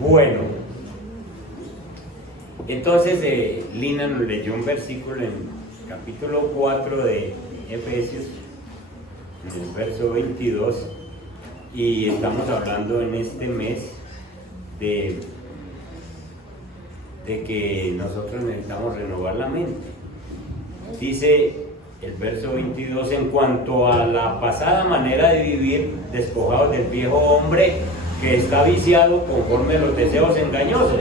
Bueno, entonces Lina nos leyó un versículo en capítulo 4 de Efesios, en el verso 22, y estamos hablando en este mes de que nosotros necesitamos renovar la mente. Dice el verso 22: en cuanto a la pasada manera de vivir, despojados del viejo hombre que está viciado conforme a los deseos engañosos.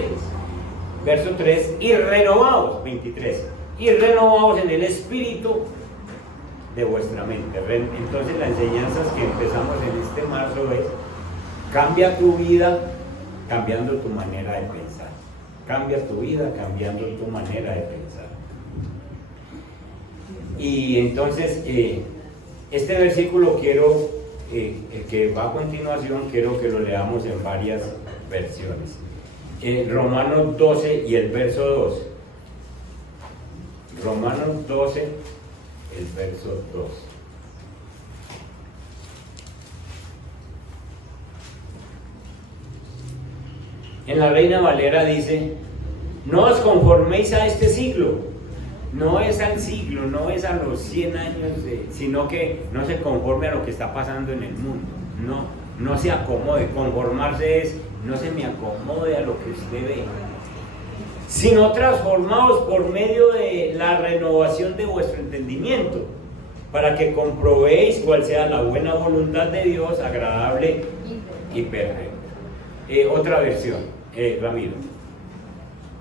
Verso 3: y renovados, 23, y renovados en el espíritu de vuestra mente. Entonces las enseñanzas que empezamos en este marzo es: cambia tu vida cambiando tu manera de pensar. Cambia tu vida cambiando tu manera de pensar. Y entonces este versículo quiero que va a continuación, quiero que lo leamos en varias versiones. Romanos 12 y el verso 2. Romanos 12, el verso 2. En la Reina Valera dice: no os conforméis a este siglo. No es al siglo, no es a los 100 años, sino que no se conforme a lo que está pasando en el mundo. No se acomode. Conformarse es: no se me acomode a lo que usted ve, sino transformados por medio de la renovación de vuestro entendimiento, para que comprobéis cuál sea la buena voluntad de Dios, agradable y perfecta. Otra versión, Ramiro.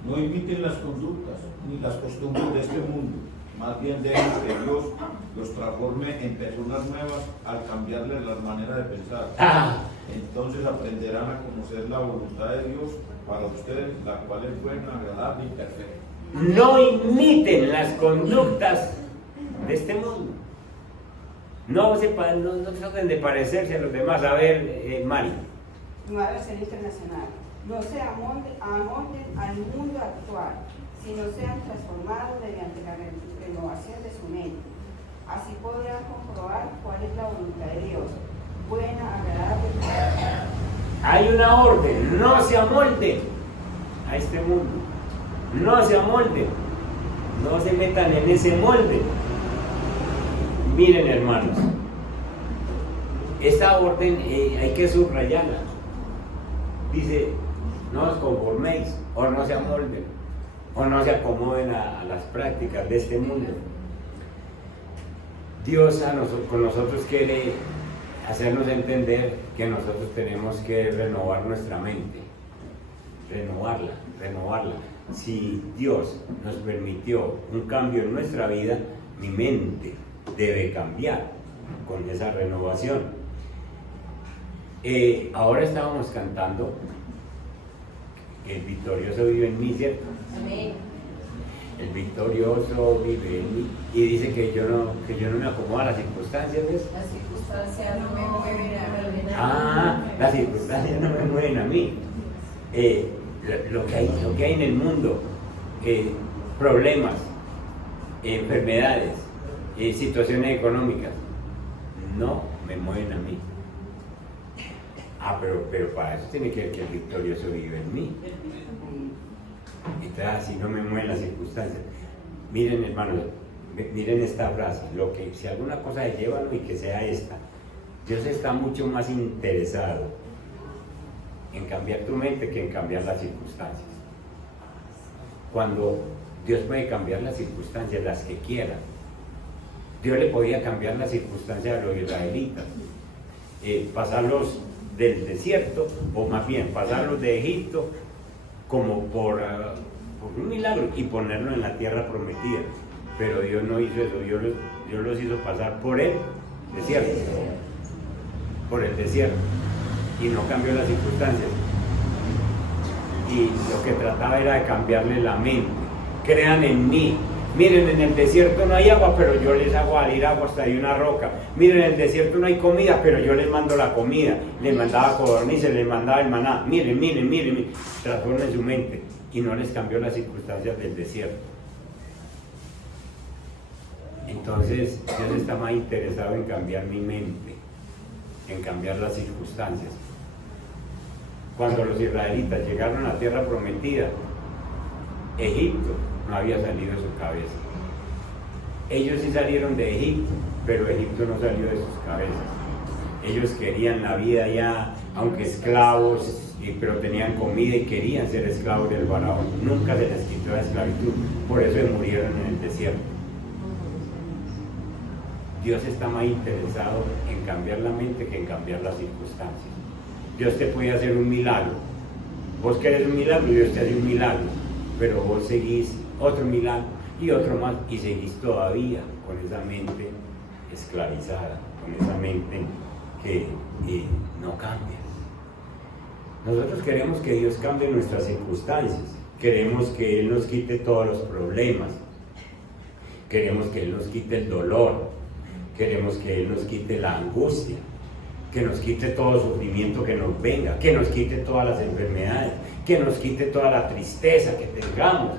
No imiten las conductas ni las costumbres de este mundo, más bien dejen que Dios los transforme en personas nuevas al cambiarles la manera de pensar. Entonces aprenderán a conocer la voluntad de Dios para ustedes, la cual es buena, agradable y perfecta. No imiten las conductas de este mundo. No traten de parecerse a los demás. A ver, Mari. Nueva versión internacional. No se amolden al mundo actual, sino sean transformados mediante la renovación de su mente. Así podrán comprobar cuál es la voluntad de Dios, buena, agradable y perfecta. Hay una orden: no se amolden a este mundo, no se amolden, no se metan en ese molde. Miren, hermanos, esta orden hay que subrayarla. Dice: no os conforméis, o no se amolden, o no se acomoden a las prácticas de este mundo. Dios con nosotros quiere hacernos entender que nosotros tenemos que renovar nuestra mente, renovarla. Si Dios nos permitió un cambio en nuestra vida, mi mente debe cambiar con esa renovación. Ahora estábamos cantando que el victorioso vive en mí, ¿cierto? Amén. El victorioso vive en mí. Y dice que yo no me acomodo a las circunstancias, ¿ves? Las circunstancias no me mueven a mí. Las circunstancias no me mueven a mí. Lo que hay en el mundo, problemas, enfermedades, situaciones económicas, no me mueven a mí. Pero para eso tiene que ver que el victorioso vive en mí. Entonces así no me mueven las circunstancias. Miren, hermanos, miren esta frase: si alguna cosa es, llévalo y que sea esta. Dios está mucho más interesado en cambiar tu mente que en cambiar las circunstancias. Cuando Dios puede cambiar las circunstancias, las que quiera. Dios le podía cambiar las circunstancias a los israelitas, pasarlos del desierto, o más bien pasarlos de Egipto como por un milagro y ponerlos en la tierra prometida. Pero Dios no hizo eso. Dios los hizo pasar por el desierto, y no cambió las circunstancias. Y lo que trataba era de cambiarle la mente. Crean en mí. Miren, en el desierto no hay agua, pero yo les hago salir agua hasta ahí una roca. Miren, en el desierto no hay comida, pero yo les mando la comida. Les mandaba codornices, les mandaba el maná. Miren. Transformen su mente. Y no les cambió las circunstancias del desierto. Entonces, Dios está más interesado en cambiar mi mente, en cambiar las circunstancias. cuando los israelitas llegaron a la tierra prometida, Egipto no había salido de su cabeza. Ellos sí salieron de Egipto, pero Egipto no salió de sus cabezas. Ellos querían la vida ya, aunque esclavos, pero tenían comida y querían ser esclavos del faraón. Nunca se les quitó la esclavitud, por eso murieron en el desierto. Dios está más interesado en cambiar la mente que en cambiar las circunstancias. Dios te puede hacer un milagro. Vos querés un milagro y Dios te hace un milagro, pero vos seguís otro milagro y otro más y seguís todavía con esa mente esclavizada, con esa mente que no cambia. Nosotros queremos que Dios cambie nuestras circunstancias, queremos que Él nos quite todos los problemas, queremos que Él nos quite el dolor, queremos que Él nos quite la angustia, que nos quite todo sufrimiento que nos venga, que nos quite todas las enfermedades, que nos quite toda la tristeza que tengamos.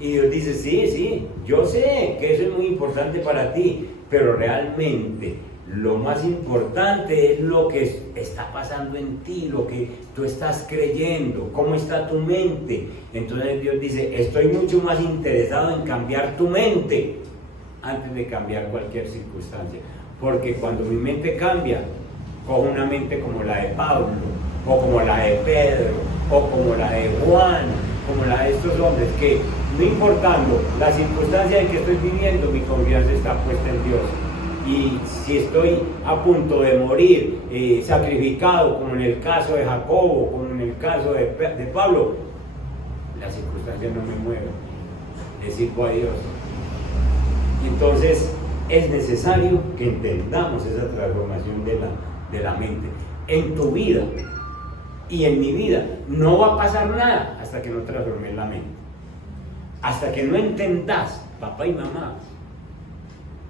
Y Dios dice, sí, yo sé que eso es muy importante para ti, pero realmente lo más importante es lo que está pasando en ti, lo que tú estás creyendo, cómo está tu mente. Entonces Dios dice, estoy mucho más interesado en cambiar tu mente antes de cambiar cualquier circunstancia. Porque cuando mi mente cambia, cojo una mente como la de Pablo, o como la de Pedro, o como la de Juan, como la de estos hombres, que no importando la circunstancia en que estoy viviendo, mi confianza está puesta en Dios. Y si estoy a punto de morir, sacrificado, como en el caso de Jacobo, como en el caso de Pablo, las circunstancias no me mueven, le sirvo a Dios. Entonces es necesario que entendamos esa transformación de la mente. En tu vida y en mi vida no va a pasar nada hasta que no transformes la mente. Hasta que no entendas, papá y mamá,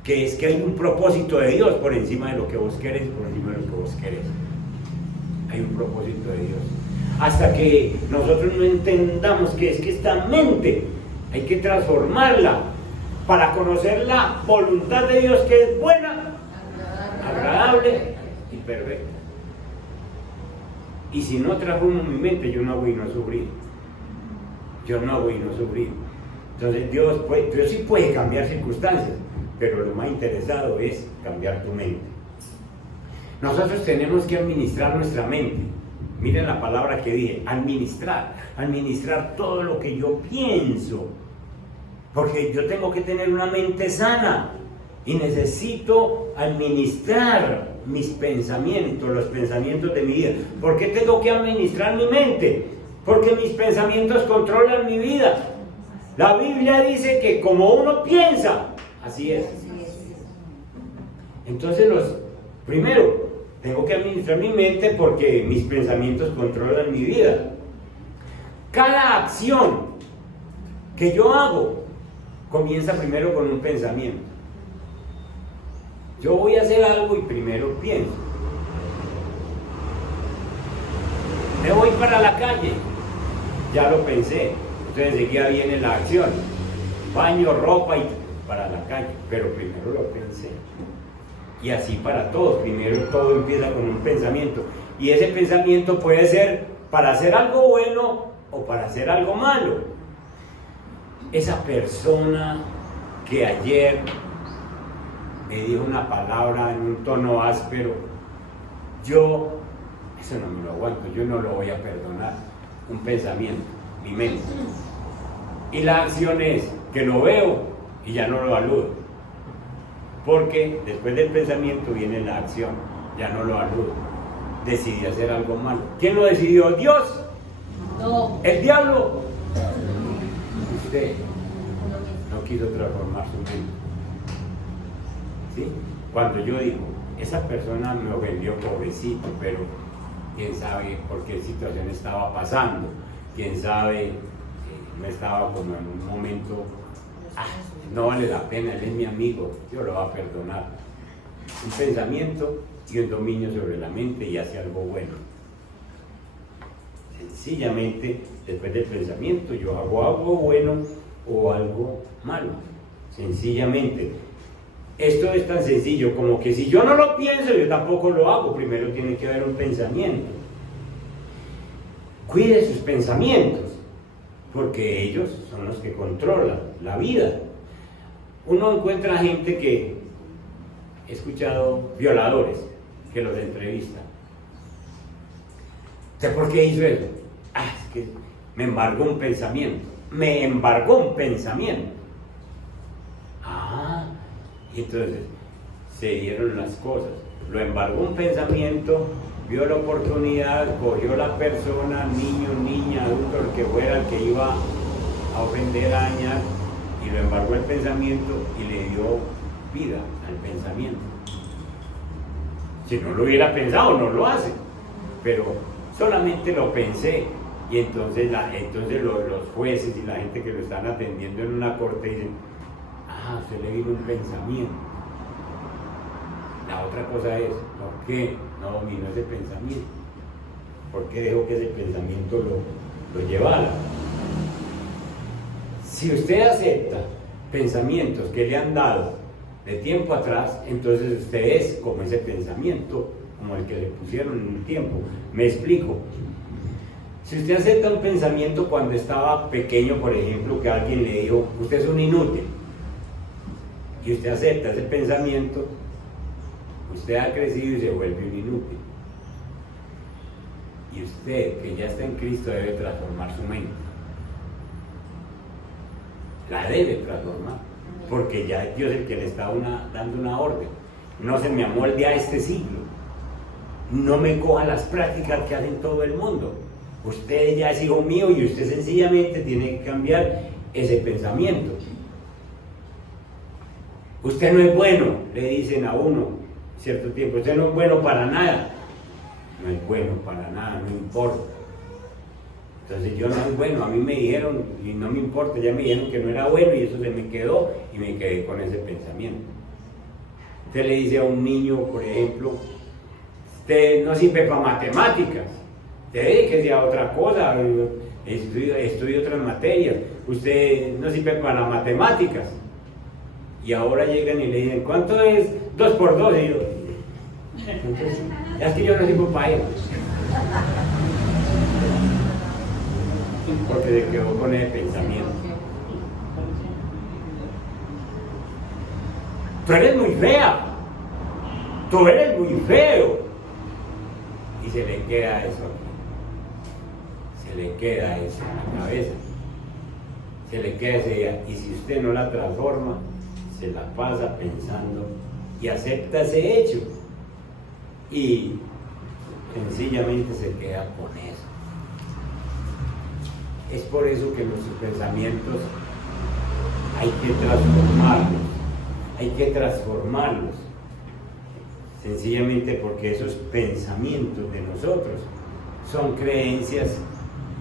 que es que hay un propósito de Dios por encima de lo que vos querés, por encima de lo que vos querés. Hay un propósito de Dios. Hasta que nosotros no entendamos que es que esta mente hay que transformarla para conocer la voluntad de Dios, que es buena, agradable y perfecta. Y si no transformo mi mente, yo no hago y no sufrir. Yo no hago y no sufrir. Entonces Dios sí puede cambiar circunstancias, pero lo más interesado es cambiar tu mente. Nosotros tenemos que administrar nuestra mente. Miren la palabra que dije, administrar todo lo que yo pienso, porque yo tengo que tener una mente sana y necesito administrar mis pensamientos, los pensamientos de mi vida. ¿Por qué tengo que administrar mi mente? Porque mis pensamientos controlan mi vida. La Biblia dice que como uno piensa, así es. Entonces, primero, tengo que administrar mi mente porque mis pensamientos controlan mi vida. Cada acción que yo hago comienza primero con un pensamiento. Yo voy a hacer algo y primero pienso. Me voy para la calle, ya lo pensé. Entonces enseguida viene la acción. Baño, ropa y para la calle, pero primero lo pensé. Y así para todos, primero todo empieza con un pensamiento. Y ese pensamiento puede ser para hacer algo bueno o para hacer algo malo. Esa persona que ayer me dijo una palabra en un tono áspero, eso no me lo aguanto, yo no lo voy a perdonar. Un pensamiento, mi mente. Y la acción es que lo veo y ya no lo aludo. Porque después del pensamiento viene la acción, ya no lo aludo. Decidí hacer algo malo. ¿Quién lo decidió? ¿Dios? No. ¿El diablo? Usted no quiso transformar su mente. ¿Sí? Cuando yo digo, esa persona me ofendió, pobrecito, pero quién sabe por qué situación estaba pasando, quién sabe, no estaba como en un momento, no vale la pena, él es mi amigo, yo lo voy a perdonar. Un pensamiento y un dominio sobre la mente y hace algo bueno. Sencillamente, después del pensamiento, yo hago algo bueno o algo malo. Sencillamente. Esto es tan sencillo como que si yo no lo pienso, yo tampoco lo hago. Primero tiene que haber un pensamiento. cuide sus pensamientos, porque ellos son los que controlan la vida. Uno encuentra gente que, he escuchado violadores que los entrevistan. ¿Usted por qué hizo eso? Es que me embargó un pensamiento. Me embargó un pensamiento. Y entonces se dieron las cosas. Lo embargó un pensamiento, vio la oportunidad, cogió la persona, niño, niña, adulto, el que fuera, el que iba a ofender, a dañar, y lo embargó el pensamiento y le dio vida al pensamiento. Si no lo hubiera pensado, no lo hace, pero solamente lo pensé. Y entonces, los jueces y la gente que lo están atendiendo en una corte dicen: usted le vino un pensamiento. La otra cosa es, ¿por qué no dominó ese pensamiento? ¿Por qué dejó que ese pensamiento lo llevara? Si usted acepta pensamientos que le han dado de tiempo atrás, entonces usted es como ese pensamiento, como el que le pusieron en un tiempo. Me explico. Si usted acepta un pensamiento cuando estaba pequeño, por ejemplo, que alguien le dijo: usted es un inútil, y usted acepta ese pensamiento, usted ha crecido y se vuelve un inútil. Y usted, que ya está en Cristo, debe transformar su mente. La debe transformar, porque ya es Dios el que le está dando una orden. No se me amolde a este siglo. No me coja las prácticas que hacen todo el mundo. Usted ya es hijo mío y usted sencillamente tiene que cambiar ese pensamiento. Usted no es bueno, le dicen a uno cierto tiempo. Usted no es bueno para nada. No es bueno para nada, no importa. Entonces yo no soy bueno, a mí me dijeron y no me importa, ya me dijeron que no era bueno y eso se me quedó y me quedé con ese pensamiento. Usted le dice a un niño, por ejemplo: usted no sirve para matemáticas, usted dedíquese a otra cosa, estudie otras materias, usted no sirve para las matemáticas. Y ahora llegan y le dicen: ¿cuánto es 2 por 2? Y yo: entonces, ya es que yo no sirvo para eso. Porque se quedó con ese pensamiento. Tú eres muy fea, tú eres muy feo. Y se le queda eso aquí, se le queda eso en la cabeza, se le queda esa idea. Y si usted no la transforma, se la pasa pensando y acepta ese hecho y sencillamente se queda con eso. Es por eso que nuestros pensamientos hay que transformarlos, sencillamente porque esos pensamientos de nosotros son creencias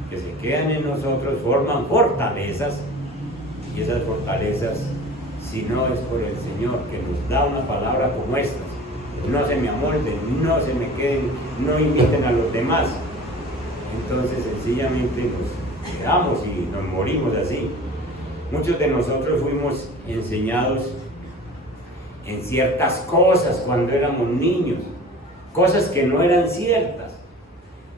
que se quedan en nosotros, forman fortalezas, y esas fortalezas, si no es por el Señor que nos da una palabra como esta: no se me amolden, no se me queden, no imiten a los demás, entonces sencillamente nos quedamos y nos morimos así. Muchos de nosotros fuimos enseñados en ciertas cosas cuando éramos niños, cosas que no eran ciertas,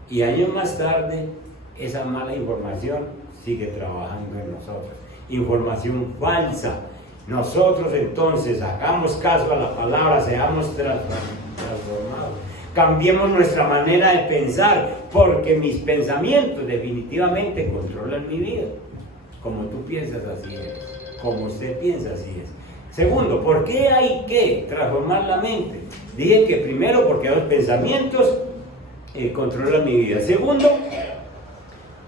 y años más tarde esa mala información sigue trabajando en nosotros, información falsa. Nosotros entonces hagamos caso a la palabra, seamos transformados, cambiemos nuestra manera de pensar, porque mis pensamientos definitivamente controlan mi vida. Como tú piensas, así es. Como usted piensa, así es. Segundo, ¿por qué hay que transformar la mente? Dije que primero porque los pensamientos controlan mi vida. Segundo,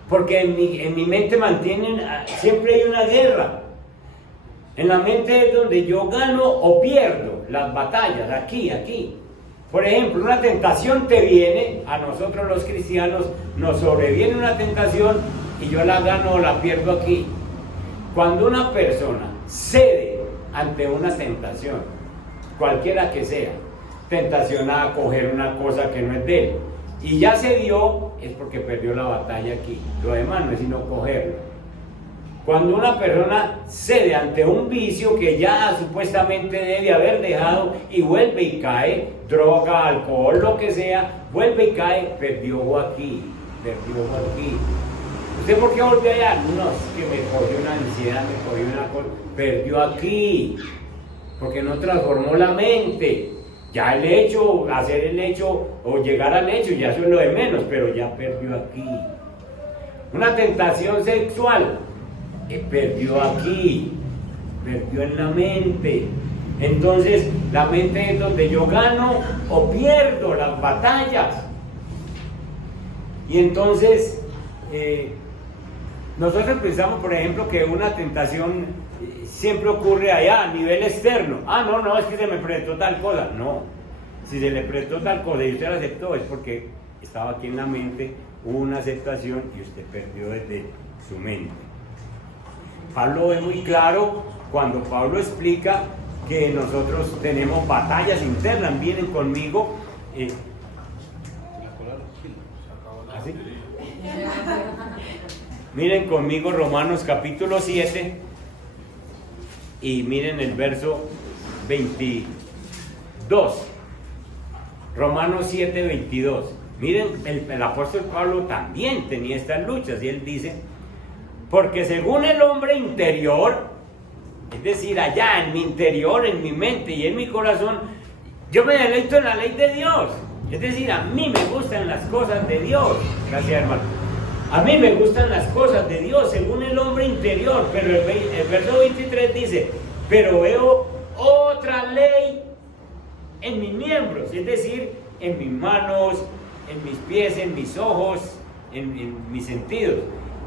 porque en mi mente siempre hay una guerra. En la mente es donde yo gano o pierdo las batallas, aquí. Por ejemplo, una tentación te viene, a nosotros los cristianos nos sobreviene una tentación y yo la gano o la pierdo aquí. Cuando una persona cede ante una tentación, cualquiera que sea, tentación a coger una cosa que no es de él, y ya cedió, es porque perdió la batalla aquí. Lo demás no es sino cogerlo. Cuando una persona cede ante un vicio que ya supuestamente debe haber dejado y vuelve y cae, droga, alcohol, lo que sea, vuelve y cae, perdió aquí, perdió aquí. ¿Usted por qué volvió allá? No, es que me cogió una ansiedad, me cogió una cosa. Perdió aquí, porque no transformó la mente. Ya el hecho, hacer el hecho o llegar al hecho, ya eso es lo de menos, pero ya perdió aquí. Una tentación sexual, perdió aquí, perdió en la mente. Entonces, la mente es donde yo gano o pierdo las batallas. Y entonces, nosotros pensamos, por ejemplo, que una tentación siempre ocurre allá, a nivel externo. No, es que se me presentó tal cosa. No, si se le presentó tal cosa y usted la aceptó, es porque estaba aquí en la mente, hubo una aceptación y usted perdió desde su mente. Pablo es muy claro cuando Pablo explica que nosotros tenemos batallas internas. Vienen conmigo. ¿Así? Miren conmigo Romanos capítulo 7 y miren el verso 22. Romanos 7, 22. Miren, el apóstol Pablo también tenía estas luchas y él dice: porque según el hombre interior, es decir, allá en mi interior, en mi mente y en mi corazón, yo me deleito en la ley de Dios. Es decir, a mí me gustan las cosas de Dios. Gracias, hermano. A mí me gustan las cosas de Dios según el hombre interior. Pero el verso 23 dice: pero veo otra ley en mis miembros, es decir, en mis manos, en mis pies, en mis ojos, en mis sentidos.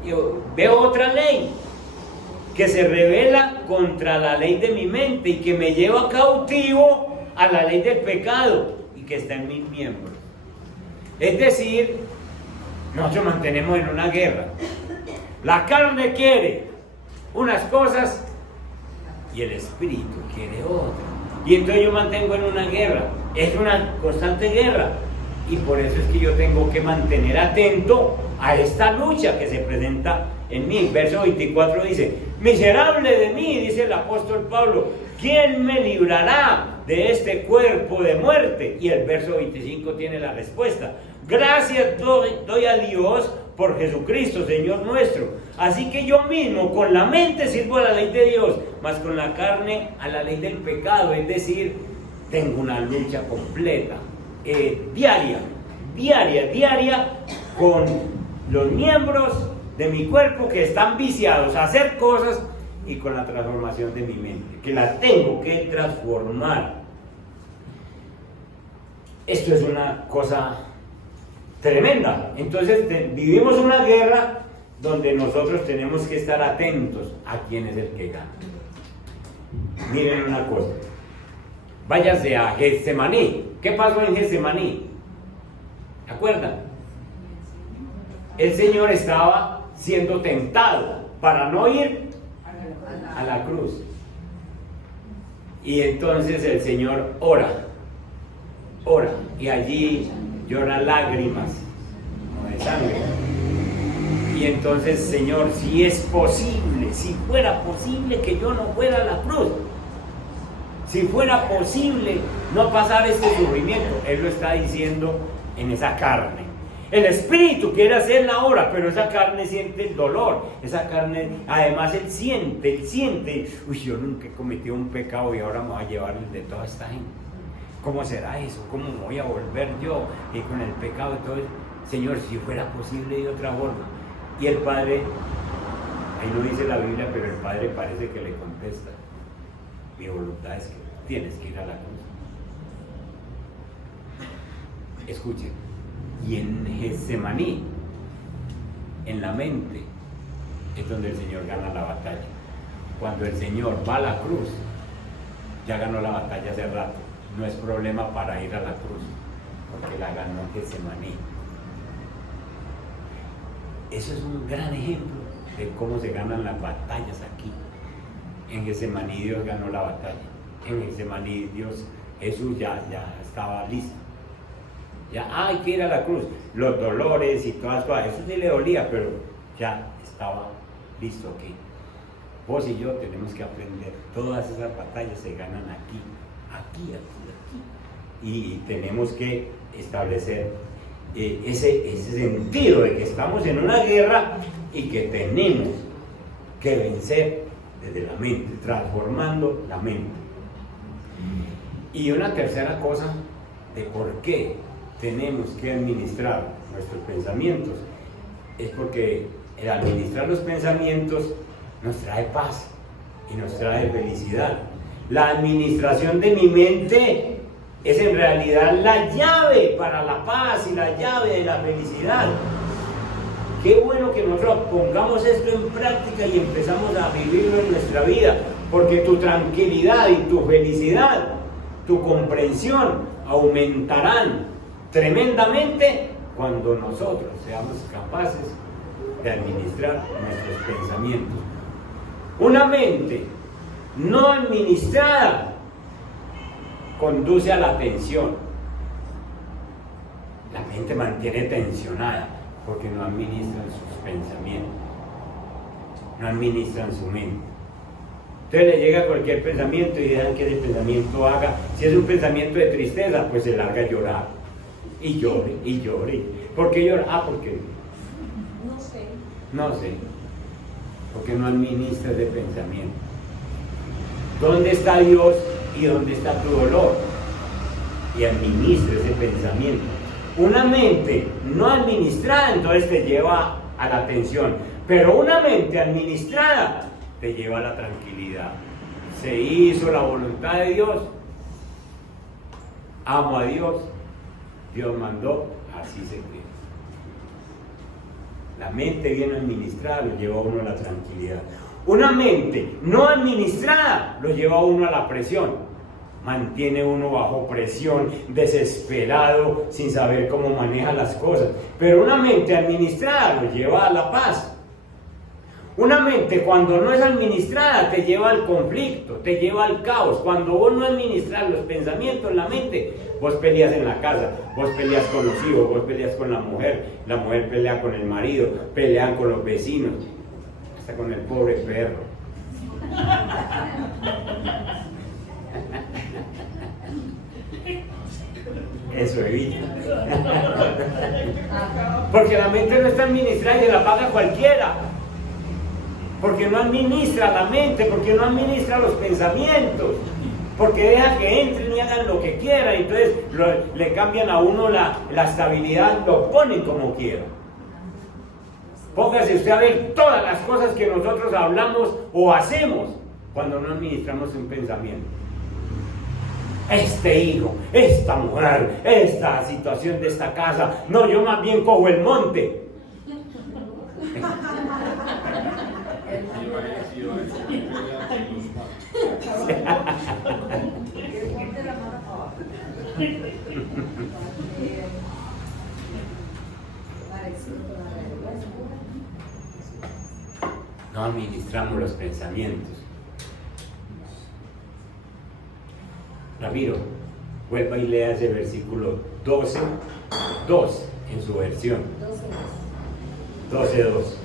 Yo veo otra ley que se revela contra la ley de mi mente y que me lleva cautivo a la ley del pecado y que está en mis miembros. Es decir, nosotros mantenemos en una guerra. La carne quiere unas cosas y el espíritu quiere otras. Y entonces yo mantengo en una guerra. Es una constante guerra. Y por eso es que yo tengo que mantener atento a esta lucha que se presenta en mí. Verso 24 dice: miserable de mí, dice el apóstol Pablo, ¿quién me librará de este cuerpo de muerte? Y el verso 25 tiene la respuesta: gracias doy a Dios por Jesucristo, Señor nuestro. Así que yo mismo con la mente sirvo a la ley de Dios, mas con la carne a la ley del pecado. Es decir, tengo una lucha completa, diaria, con los miembros de mi cuerpo que están viciados a hacer cosas y con la transformación de mi mente, que la tengo que transformar. Esto es una cosa tremenda. Entonces vivimos una guerra donde nosotros tenemos que estar atentos a quién es el que gana. Miren una cosa, váyase a Getsemaní. ¿Qué pasó en Getsemaní? ¿Se acuerdan? El Señor estaba siendo tentado para no ir a la cruz. Y entonces el Señor ora, y allí llora lágrimas de sangre. Y entonces, Señor, si es posible, si fuera posible que yo no fuera a la cruz, si fuera posible no pasar este sufrimiento. Él lo está diciendo en esa carne. El espíritu quiere hacer la obra, pero esa carne siente el dolor. Esa carne, además, él siente, uy, yo nunca he cometido un pecado y ahora me voy a llevar el de toda esta gente. ¿Cómo será eso? ¿Cómo me voy a volver yo con el pecado y todo eso? Señor, si fuera posible de otra forma. Y el Padre, ahí lo dice la Biblia, pero el Padre parece que le contesta: mi voluntad es que tienes que ir a la cruz. Escuchen, y en Getsemaní, en la mente, es donde el Señor gana la batalla. Cuando el Señor va a la cruz, ya ganó la batalla hace rato. No es problema para ir a la cruz, porque la ganó en Getsemaní. Eso es un gran ejemplo de cómo se ganan las batallas aquí. En Getsemaní Dios ganó la batalla. En Getsemaní Jesús ya estaba listo. Ya hay que ir a la cruz. Los dolores y todas las cosas, eso sí le dolía, pero ya estaba listo aquí. Vos y yo tenemos que aprender. Todas esas batallas se ganan aquí. Y tenemos que establecer ese sentido de que estamos en una guerra y que tenemos que vencer desde la mente, transformando la mente. Y una tercera cosa de por qué tenemos que administrar nuestros pensamientos es porque el administrar los pensamientos nos trae paz y nos trae felicidad. La administración de mi mente es en realidad la llave para la paz y la llave de la felicidad. Qué bueno que nosotros pongamos esto en práctica y empezamos a vivirlo en nuestra vida, porque tu tranquilidad y tu felicidad, tu comprensión aumentarán tremendamente cuando nosotros seamos capaces de administrar nuestros pensamientos. Una mente no administrada conduce a la tensión. La mente mantiene tensionada porque no administran sus pensamientos, no administran su mente. Entonces le llega cualquier pensamiento y dejan que ese pensamiento haga. Si es un pensamiento de tristeza, pues se larga a llorar. Y llore, y llore. ¿Por qué llora? Ah, porque no sé. Porque no administra ese pensamiento. ¿Dónde está Dios y dónde está tu dolor? Y administra ese pensamiento. Una mente no administrada entonces te lleva a la tensión, pero una mente administrada te lleva a la tranquilidad. Se hizo la voluntad de Dios, amo a Dios, Dios mandó, así se cree. La mente bien administrada lo lleva a uno a la tranquilidad. Una mente no administrada lo lleva a uno a la presión. Mantiene uno bajo presión, desesperado, sin saber cómo maneja las cosas. Pero una mente administrada lo lleva a la paz. Una mente cuando no es administrada te lleva al conflicto, te lleva al caos. Cuando vos no administras los pensamientos, la mente, vos peleas en la casa, vos peleas con los hijos, vos peleas con la mujer pelea con el marido, pelean con los vecinos, hasta con el pobre perro. Eso evita. Porque la mente no está administrada y la paga cualquiera. Porque no administra la mente, porque no administra los pensamientos, porque deja que entren y hagan lo que quieran, entonces le cambian a uno la estabilidad, lo ponen como quieran. Póngase usted a ver todas las cosas que nosotros hablamos o hacemos cuando no administramos un pensamiento. Este hijo, esta mujer, esta situación de esta casa, no, yo más bien cojo el monte. No administramos los pensamientos. Ramiro, vuelva y lea ese versículo 12:2 en su versión. 12:2.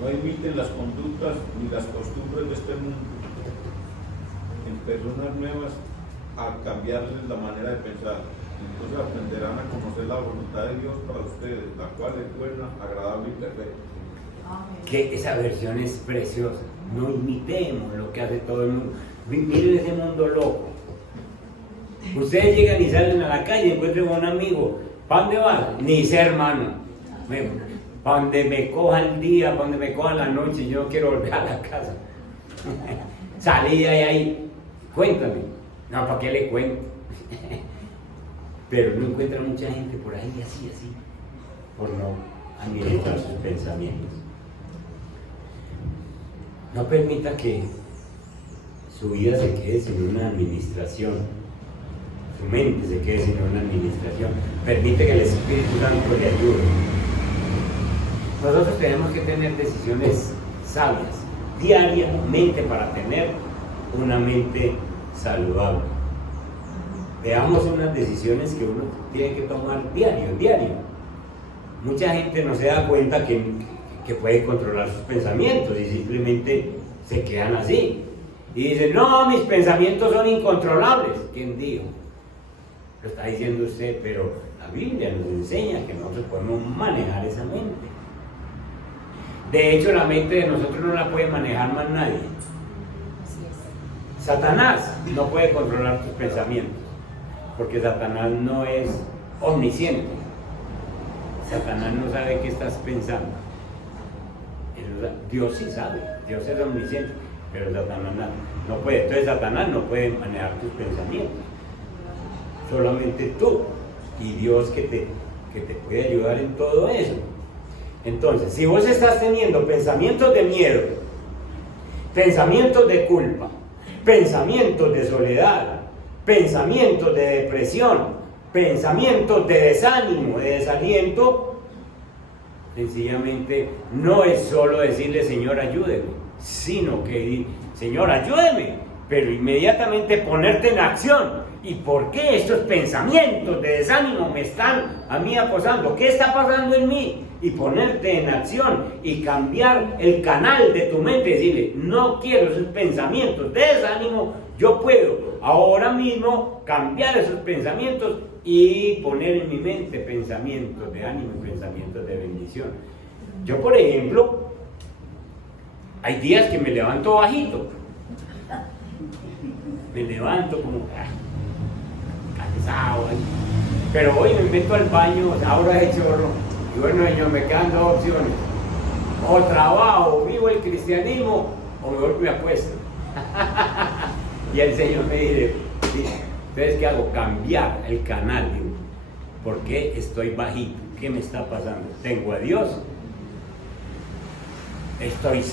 No imiten las conductas ni las costumbres de este mundo en personas nuevas a cambiarles la manera de pensar. Entonces aprenderán a conocer la voluntad de Dios para ustedes, la cual es buena, agradable y perfecta. Que esa versión es preciosa. No imitemos lo que hace todo el mundo. Miren ese mundo loco. Ustedes llegan y salen a la calle y encuentran a un amigo. ¿Para dónde vas? Ni sé, hermano. Para donde me coja el día, para donde me coja la noche, yo no quiero volver a la casa. Salí de ahí. Cuéntame. No, ¿para qué le cuento? Pero no encuentra mucha gente por ahí así, por no administrar sus pensamientos. No permita que su vida se quede sin una administración, su mente se quede sin una administración. Permite que el Espíritu Santo le ayude. Nosotros tenemos que tener decisiones sabias diariamente para tener una mente saludable. Veamos unas decisiones que uno tiene que tomar diario. Mucha gente no se da cuenta que puede controlar sus pensamientos y simplemente se quedan así. Y dicen, no, mis pensamientos son incontrolables. ¿Quién dijo? Lo está diciendo usted, pero la Biblia nos enseña que nosotros podemos manejar esa mente. De hecho, la mente de nosotros no la puede manejar más nadie. Satanás no puede controlar tus pensamientos, porque Satanás no es omnisciente. Satanás no sabe qué estás pensando. Dios sí sabe, Dios es omnisciente, pero Satanás no puede. Entonces Satanás no puede manejar tus pensamientos. Solamente tú y Dios que te puede ayudar en todo eso. Entonces, si vos estás teniendo pensamientos de miedo, pensamientos de culpa, pensamientos de soledad, pensamientos de depresión, pensamientos de desánimo, de desaliento, sencillamente no es solo decirle Señor ayúdeme, sino que Señor ayúdeme, pero inmediatamente ponerte en acción. ¿Y por qué estos pensamientos de desánimo me están a mí acosando? ¿Qué está pasando en mí? Y ponerte en acción y cambiar el canal de tu mente, decirle, no quiero esos pensamientos de desánimo, yo puedo ahora mismo cambiar esos pensamientos y poner en mi mente pensamientos de ánimo y pensamientos de bendición. Yo, por ejemplo, hay días que me levanto bajito, me levanto como cansado, pero hoy me meto al baño, ahora de chorro, y bueno, Señor, me quedan dos opciones: o trabajo, vivo el cristianismo, o me vuelvo y me acuesto. Y el Señor me dice, sí, entonces ¿qué hago? Cambiar el canal. Digo, ¿por qué estoy bajito? ¿Qué me está pasando? ¿Tengo a Dios? Estoy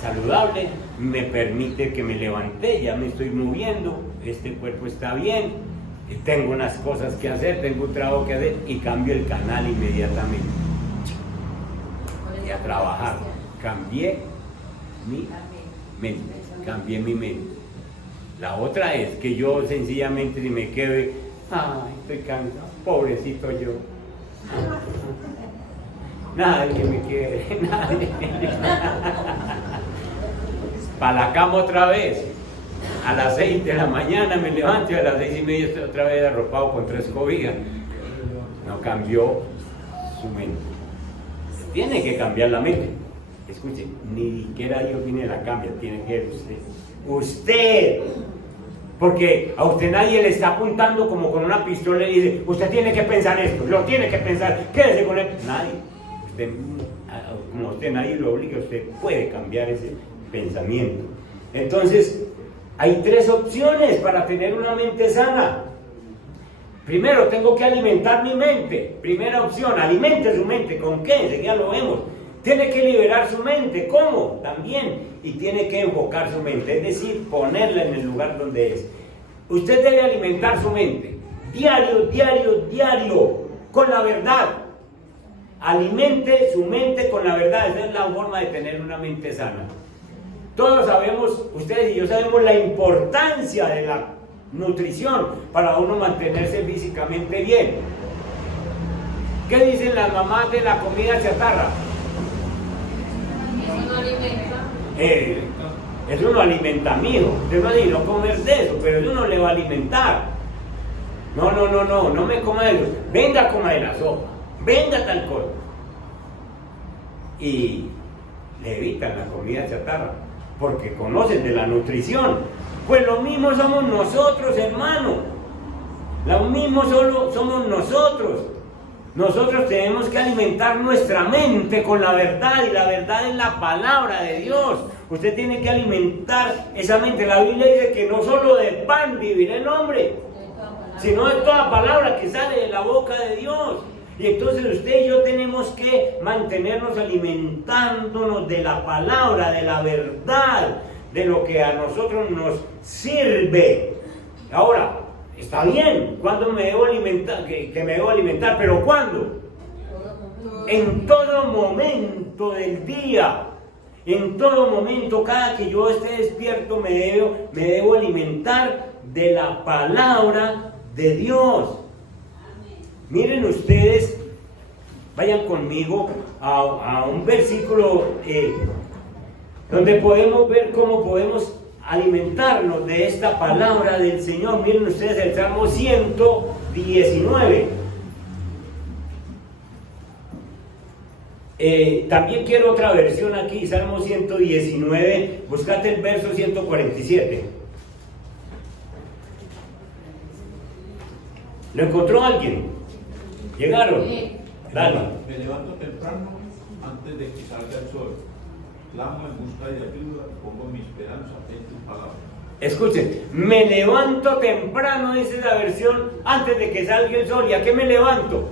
saludable, me permite que me levante, ya me estoy moviendo, este cuerpo está bien, tengo unas cosas que hacer, tengo un trabajo que hacer, y cambio el canal inmediatamente. Y a trabajar. Cambié mi mente, cambié mi mente. La otra es que yo sencillamente, si me quedo, ay, estoy cansado, pobrecito yo. Nadie que me quiere, nadie. Para la cama otra vez. A las 6 de la mañana me levanto y a las 6:30 estoy otra vez arropado con 3 cobijas. No cambió su mente. Tiene que cambiar la mente. Escuche, ni siquiera Dios viene la cambia, tiene que ser usted. Usted. Porque a usted nadie le está apuntando como con una pistola y dice, usted tiene que pensar esto, lo tiene que pensar, quédese con él. Nadie. Usted, como a usted nadie lo obliga, usted puede cambiar ese pensamiento. Entonces, hay 3 opciones para tener una mente sana. Primero, tengo que alimentar mi mente. Primera opción, alimente su mente. ¿Con qué? Enseguida lo vemos. Tiene que liberar su mente. ¿Cómo? También. Y tiene que enfocar su mente, es decir, ponerla en el lugar donde es. Usted debe alimentar su mente. Diario, diario, diario. Con la verdad. Alimente su mente con la verdad. Esa es la forma de tener una mente sana. Todos sabemos, ustedes y yo sabemos la importancia de la nutrición para uno mantenerse físicamente bien. ¿Qué dicen las mamás de la comida chatarra? Eso no alimenta. Eso no alimenta, mijo. Usted no dice no comer de eso, pero eso no le va a alimentar. No me coma eso. Venga, coma de la sopa. Venga tal cosa. Y le evitan la comida chatarra, porque conocen de la nutrición. Pues lo mismo somos nosotros, hermano. Lo mismo solo somos nosotros. Nosotros tenemos que alimentar nuestra mente con la verdad, y la verdad es la palabra de Dios. Usted tiene que alimentar esa mente. La Biblia dice que no solo de pan vivirá el hombre, sino de toda palabra que sale de la boca de Dios. Y entonces usted y yo tenemos que mantenernos alimentándonos de la palabra, de la verdad, de lo que a nosotros nos sirve. Ahora, está bien, ¿cuándo me debo alimentar? Que me debo alimentar, pero ¿cuándo? En todo momento del día. En todo momento, cada que yo esté despierto, me debo alimentar de la palabra de Dios. Miren ustedes, vayan conmigo a un versículo donde podemos ver cómo podemos alimentarnos de esta palabra del Señor. Miren ustedes el Salmo 100, 19. También quiero otra versión aquí, Salmo 119, buscate el verso 147. ¿Lo encontró alguien? ¿Llegaron? Dale. Me levanto temprano antes de que salga el sol. Clamo en busca de ayuda, pongo mi esperanza en tu palabra. Escuchen, me levanto temprano, dice la versión, antes de que salga el sol. ¿Y a qué me levanto?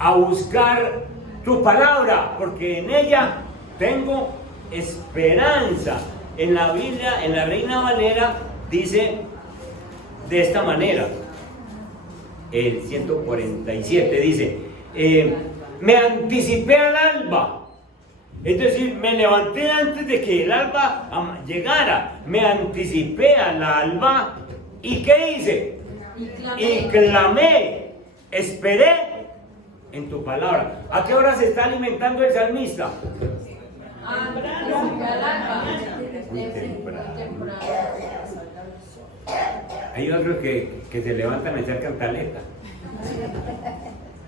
A buscar tu palabra, porque en ella tengo esperanza. En la Biblia, en la Reina Valera, dice de esta manera, el 147 dice, me anticipé al alba. Es decir, me levanté antes de que el alba llegara, me anticipé al alba. ¿Y qué hice? Y clamé, esperé en tu palabra. ¿A qué hora se está alimentando el salmista? Muy temprano. Hay otros que se levantan a echar cantaleta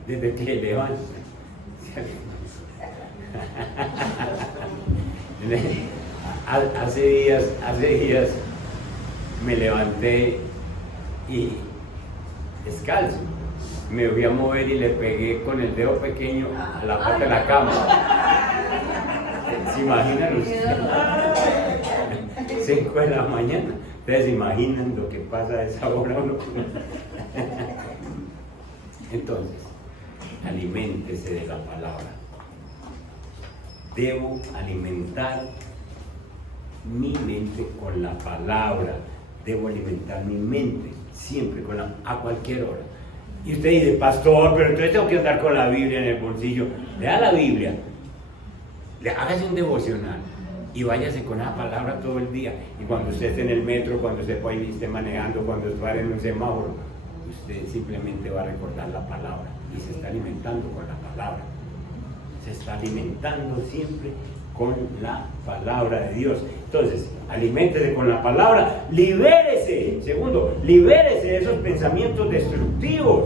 desde que se levantan. Hace días me levanté y descalzo. Me voy a mover y le pegué con el dedo pequeño a la pata de la cama. ¿Se imaginan ustedes? 5 de la mañana. Ustedes se imaginan lo que pasa a esa hora. Entonces, aliméntese de la palabra. Debo alimentar mi mente con la palabra. Debo alimentar mi mente siempre a cualquier hora. Y usted dice, pastor, pero entonces tengo que andar con la Biblia en el bolsillo. Lea la Biblia, hágase un devocional y váyase con esa palabra todo el día. Y cuando usted esté en el metro, cuando usted esté manejando, cuando esté en un semáforo, usted simplemente va a recordar la palabra y se está alimentando con la palabra. Se está alimentando siempre con la palabra de Dios. Entonces, aliméntese con la palabra, libérese. Segundo, libérese de esos pensamientos destructivos.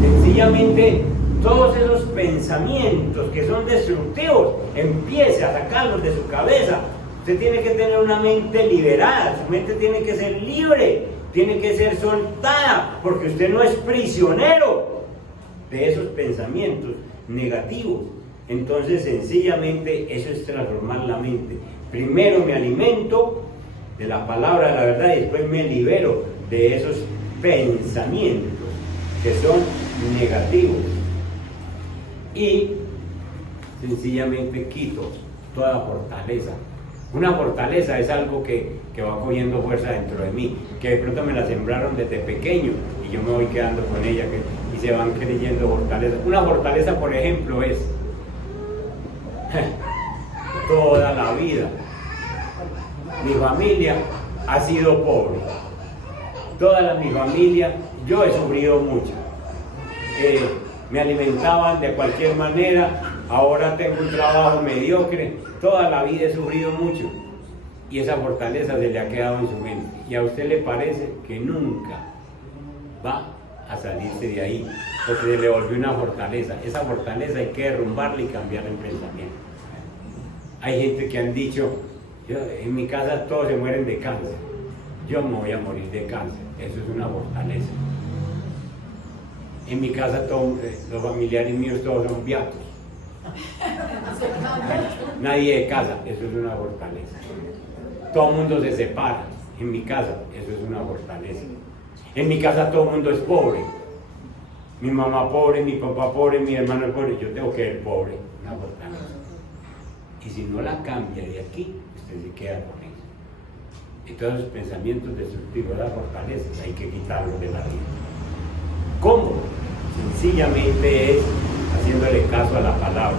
Sencillamente, todos esos pensamientos que son destructivos, empiece a sacarlos de su cabeza. Usted tiene que tener una mente liberada, su mente tiene que ser libre, tiene que ser soltada, porque usted no es prisionero de esos pensamientos negativos. Entonces, sencillamente, eso es transformar la mente. Primero me alimento de la palabra de la verdad y después me libero de esos pensamientos que son negativos. Y sencillamente quito toda fortaleza. Una fortaleza es algo que va cogiendo fuerza dentro de mí, que de pronto me la sembraron desde pequeño y yo me voy quedando con ella y se van creyendo fortaleza. Una fortaleza, por ejemplo, es toda la vida mi familia ha sido pobre. Mi familia, yo he sufrido mucho. Me alimentaban de cualquier manera, ahora tengo un trabajo mediocre, toda la vida he sufrido mucho. Y esa fortaleza se le ha quedado en su mente. Y a usted le parece que nunca va a salirse de ahí, porque se le volvió una fortaleza. Esa fortaleza hay que derrumbarla y cambiarla en pensamiento. Hay gente que han dicho, en mi casa todos se mueren de cáncer, yo me voy a morir de cáncer. Eso es una fortaleza. En mi casa los familiares míos todos son beatos. Nadie de casa, eso es una fortaleza. Todo el mundo se separa. En mi casa, eso es una fortaleza. En mi casa todo el mundo es pobre. Mi mamá pobre, mi papá pobre, mi hermano es pobre. Yo tengo que ser pobre, una fortaleza. Y si no la cambia de aquí, usted se queda con eso. Y todos esos pensamientos destructivos de las fortalezas hay que quitarlos de la vida. ¿Cómo? Sencillamente es haciéndole caso a la palabra.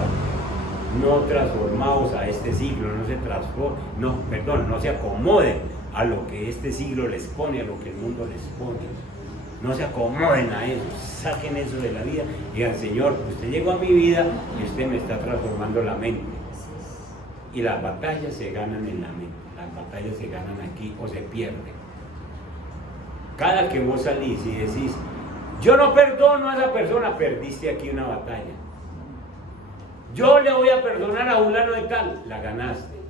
No transformados a este siglo, no se acomoden a lo que este siglo les pone, a lo que el mundo les pone. No se acomoden a eso, saquen eso de la vida y digan, Señor, usted llegó a mi vida y usted me está transformando la mente. Y las batallas se ganan en la mente, las batallas se ganan aquí o se pierden. Cada que vos salís y decís, yo no perdono a esa persona, perdiste aquí una batalla. Yo le voy a perdonar a fulano de tal, la ganaste.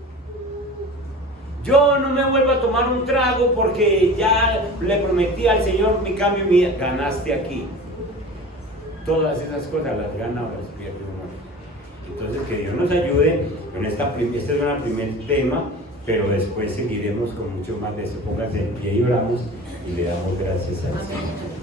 Yo no me vuelvo a tomar un trago porque ya le prometí al Señor mi cambio y mi vida, ganaste aquí. Todas esas cosas las gana o las pierde uno. Entonces que Dios nos ayude con este es un primer tema, pero después seguiremos con mucho más de eso. Pónganse en pie y oramos y le damos gracias al Señor.